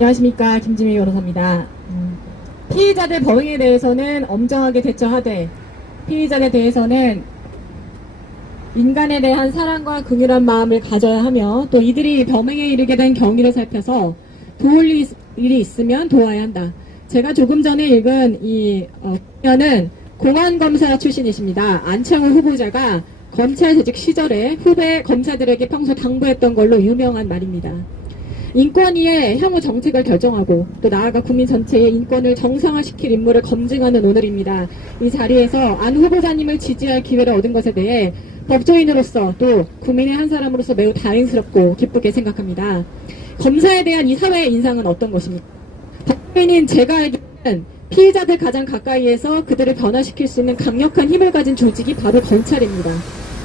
안녕하십니까, 김지미 변호사입니다. 피의자들 범행에 대해서는 엄정하게 대처하되 피의자에 대해서는 인간에 대한 사랑과 긍휼한 마음을 가져야 하며 또 이들이 범행에 이르게 된 경위를 살펴서 도울 일이 있으면 도와야 한다. 제가 조금 전에 읽은 이 는 공안검사 출신이십니다. 안창호 후보자가 검찰 재직 시절에 후배 검사들에게 평소 당부했던 걸로 유명한 말입니다. 인권위의 향후 정책을 결정하고 또 나아가 국민 전체의 인권을 정상화시킬 임무를 검증하는 오늘입니다. 이 자리에서 안 후보자님을 지지할 기회를 얻은 것에 대해 법조인으로서 또 국민의 한 사람으로서 매우 다행스럽고 기쁘게 생각합니다. 검사에 대한 이 사회의 인상은 어떤 것입니까? 법조인인 제가 알기로는 피의자들 가장 가까이에서 그들을 변화시킬 수 있는 강력한 힘을 가진 조직이 바로 검찰입니다.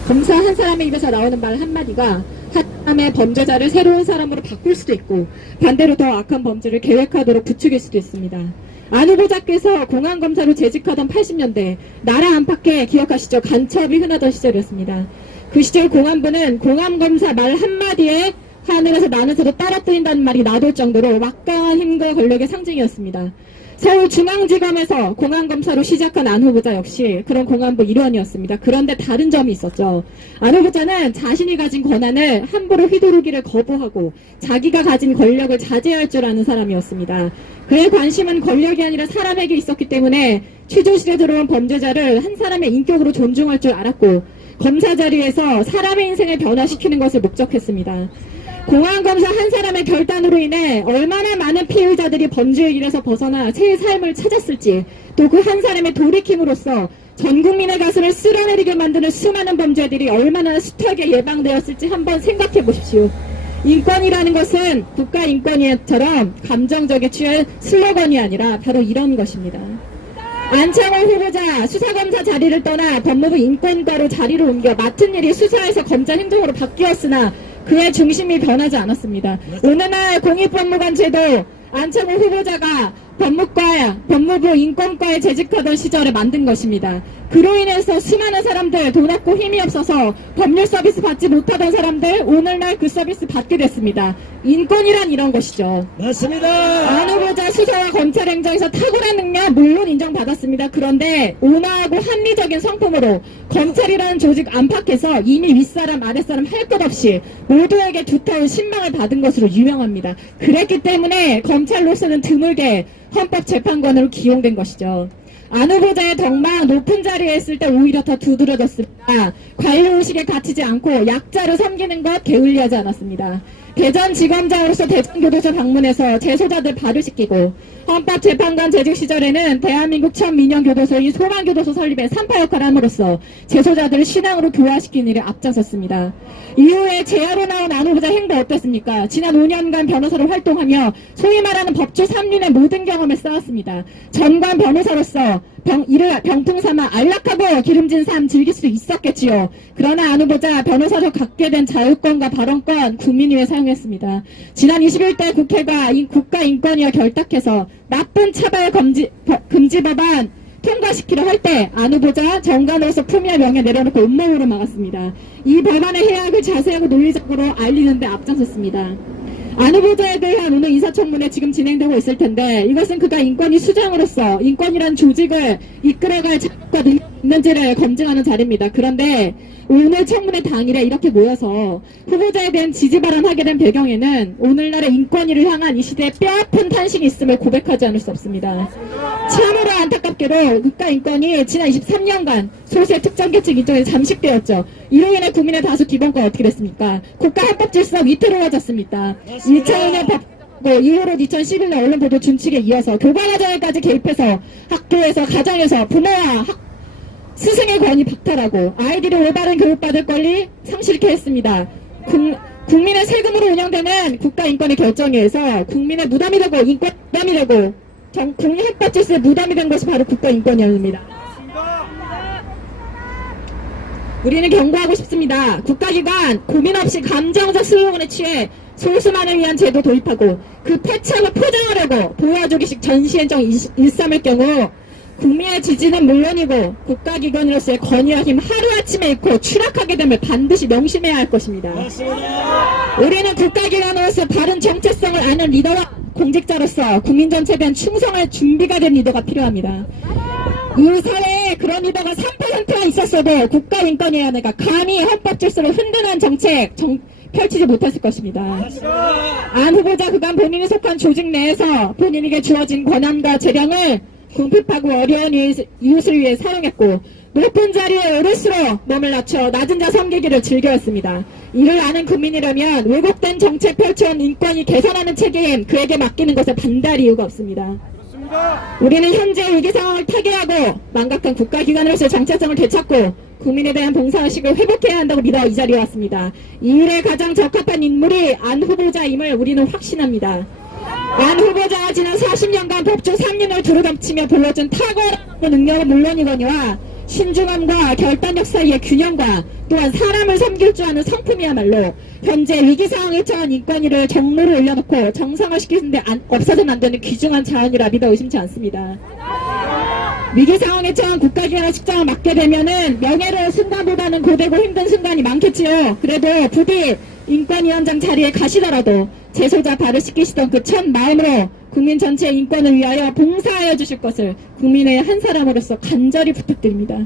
검사 한 사람의 입에서 나오는 말 한마디가 한 사람의 범죄자를 새로운 사람으로 바꿀 수도 있고 반대로 더 악한 범죄를 계획하도록 부추길 수도 있습니다. 안 후보자께서 공안검사로 재직하던 80년대 나라 안팎에 기억하시죠? 간첩이 흔하던 시절이었습니다. 그 시절 공안부는 공안검사 말 한마디에 하늘에서 나눠서도 떨어뜨린다는 말이 나돌 정도로 막강한 힘과 권력의 상징이었습니다. 서울중앙지검에서 공안검사로 시작한 안 후보자 역시 그런 공안부 일원이었습니다. 그런데 다른 점이 있었죠. 안 후보자는 자신이 가진 권한을 함부로 휘두르기를 거부하고 자기가 가진 권력을 자제할 줄 아는 사람이었습니다. 그의 관심은 권력이 아니라 사람에게 있었기 때문에 취조실에 들어온 범죄자를 한 사람의 인격으로 존중할 줄 알았고 검사 자리에서 사람의 인생을 변화시키는 것을 목적했습니다. 공안검사 한 사람의 결단으로 인해 얼마나 많은 피의자들이 범죄의 길에서 벗어나 새 삶을 찾았을지 또 그 한 사람의 돌이킴으로써 전 국민의 가슴을 쓸어내리게 만드는 수많은 범죄들이 얼마나 숱하게 예방되었을지 한번 생각해 보십시오. 인권이라는 것은 국가인권위처럼 감정적에 취한 슬로건이 아니라 바로 이런 것입니다. 안창호 후보자 수사검사 자리를 떠나 법무부 인권과로 자리를 옮겨 맡은 일이 수사에서 검찰 행정으로 바뀌었으나 그의 중심이 변하지 않았습니다. 오늘날 공익법무관 제도 안창호 후보자가 법무부 인권과에 재직하던 시절에 만든 것입니다. 그로 인해서 수많은 사람들 돈 없고 힘이 없어서 법률 서비스 받지 못하던 사람들 오늘날 그 서비스 받게 됐습니다. 인권이란 이런 것이죠. 맞습니다. 안 후보자 수사와 검찰 행정에서 탁월한 능력 물론 인정받았습니다. 그런데 온화하고 합리적인 성품으로 검찰이라는 조직 안팎에서 이미 윗사람 아랫사람 할 것 없이 모두에게 두터운 신망을 받은 것으로 유명합니다. 그랬기 때문에 검찰로서는 드물게 헌법재판관으로 기용된 것이죠. 안 후보자의 덕망 높은 자리에 있을 때 오히려 더 두드러졌습니다. 관료의식에 갇히지 않고 약자를 섬기는 것 게을리하지 않았습니다. 대전지검장으로서 대전교도소 방문해서 재소자들 발을 씻기고 헌법재판관 재직 시절에는 대한민국 첫 민영교도소인 소망교도소 설립에 산파 역할을 함으로써 재소자들을 신앙으로 교화시키는 일에 앞장섰습니다. 이후에 재하로 나온 안 후보자 행보 어땠습니까? 지난 5년간 변호사로 활동하며 소위 말하는 법조 3륜의 모든 경험을 쌓았습니다. 전관 변호사로서 이를 병풍삼아 안락하고 기름진 삶 즐길 수 있었겠지요. 그러나 안 후보자 변호사로 갖게 된 자유권과 발언권 국민위에 사용했습니다. 지난 21대 국회가 국가인권위와 결탁해서 나쁜 차별 금지 법안 통과시키려 할 때 안 후보자 정관으로서 품위와 명예 내려놓고 온몸으로 막았습니다. 이 법안의 해악을 자세하고 논리적으로 알리는 데 앞장섰습니다. 안 후보자에 대한 오늘 인사청문회 지금 진행되고 있을 텐데 이것은 그가 인권위 수장으로서 인권이란 조직을 이끌어갈 자격과 능력이 있는지를 검증하는 자리입니다. 그런데 오늘 청문회 당일에 이렇게 모여서 후보자에 대한 지지 발언하게 된 배경에는 오늘날의 인권위를 향한 이 시대의 뼈아픈 탄식이 있음을 고백하지 않을 수 없습니다. 참으로 안타깝게도 국가인권이 지난 23년간 소수의 특정계층 인정에서 잠식되었죠. 이로 인해 국민의 다수 기본권 어떻게 됐습니까? 국가 헌법 질서가 위태로워졌습니다. 2005년 법 이후로 2011년 언론보도 준칙에 이어서 교과과정에까지 개입해서 학교에서 가정에서 부모와 스승의 권위 박탈하고 아이들이 올바른 교육받을 권리 상실케 했습니다. 국민의 세금으로 운영되는 국가인권위 결정위에서 국민의 무덤이 되고 인권 무덤이 되고 국민 헌법 질서의 무덤이 된 것이 바로 국가인권위원회입니다. 우리는 경고하고 싶습니다. 국가기관 고민 없이 감정적 슬로건에 취해 소수만을 위한 제도 도입하고 그 패착을 포장하려고 보호와주기식 전시행정 일삼을 경우 국민의 지지는 물론이고 국가기관으로서의 권위와 힘 하루아침에 잃고 추락하게 됨을 반드시 명심해야 할 것입니다. 우리는 국가기관으로서 바른 정체성을 아는 리더와 공직자로서 국민 전체에 대한 충성할 준비가 된 리더가 필요합니다. 이 사회에 그런 리더가 3%가 있었어도 국가인권위원회가 감히 헌법 질서를 흔드는 정책 펼치지 못했을 것입니다. 안 후보자 그간 본인이 속한 조직 내에서 본인에게 주어진 권한과 재량을 궁핍하고 어려운 이웃을 위해 사용했고 높은 자리에 오를수록 몸을 낮춰 낮은 자 섬기기를 즐겨했습니다. 이를 아는 국민이라면 왜곡된 정책 펼쳐온 인권위 개선하는 책임 그에게 맡기는 것에 반대할 이유가 없습니다. 우리는 현재 위기 상황을 타개하고 망각한 국가기관으로서의 정체성을 되찾고 국민에 대한 봉사의식을 회복해야 한다고 믿어 이 자리에 왔습니다. 이 일에 가장 적합한 인물이 안 후보자임을 우리는 확신합니다. 안 후보자가 지난 40년간 법조 3년을 두루덮치며 보여준 탁월한 능력은 물론이거니와 신중함과 결단력 사이의 균형과 또한 사람을 섬길 줄 아는 성품이야말로 현재 위기상황에 처한 인권위를 경로를 올려놓고 정상화시키는데 없어서는 안 되는 귀중한 자원이라 믿어 의심치 않습니다. 위기상황에 처한 국가기관의 직장을 맡게 되면은 명예로운 순간보다는 고되고 힘든 순간이 많겠지요. 그래도 부디 인권위원장 자리에 가시더라도 재소자 발을 씻기시던 그 첫 마음으로 국민 전체의 인권을 위하여 봉사하여 주실 것을 국민의 한 사람으로서 간절히 부탁드립니다.